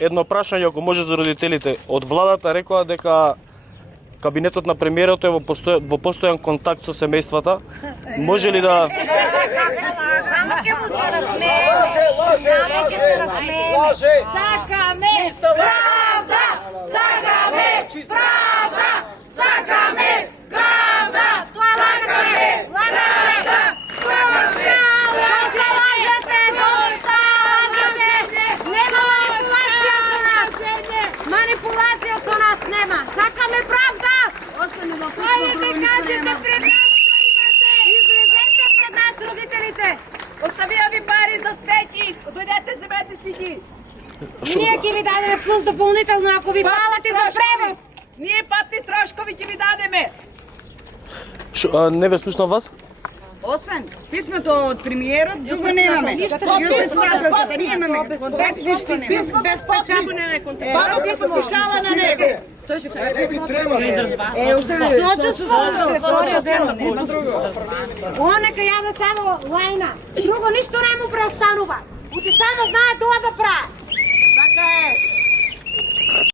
Едно прашање, ако може, за родителите. Од владата рекоа дека кабинетот на премиерот е во постојан контакт со семејствата. Може ли да... Само ќе му се насмее. Сакаме правда! Сакаме правда! Сакаме правда! Тоа лагате! Лагате! Доста лажете! Доста лажете! Нема манипулација со нас! Манипулација со нас нема! Сакаме правда! Ајде кажете пред нас што имате! Излезете пред нас, родителите! Оставија ви пари за свеќи! Дојдете, земете си ги! Ние ќе ви дадеме плюс дополнително ако ви плати за превоз! Ние патни трошкови ќе ви дадеме! Не ве слушнав вас? Освен писмото од премиерот, друго немаме. И од председателката немаме. Без ништо немаме. Без печат. Баро се подпишава на него. Не би требало. Онека јаде само лајна. Друго ништо не му преостанува. Ути само знае тоа да прави. Така е.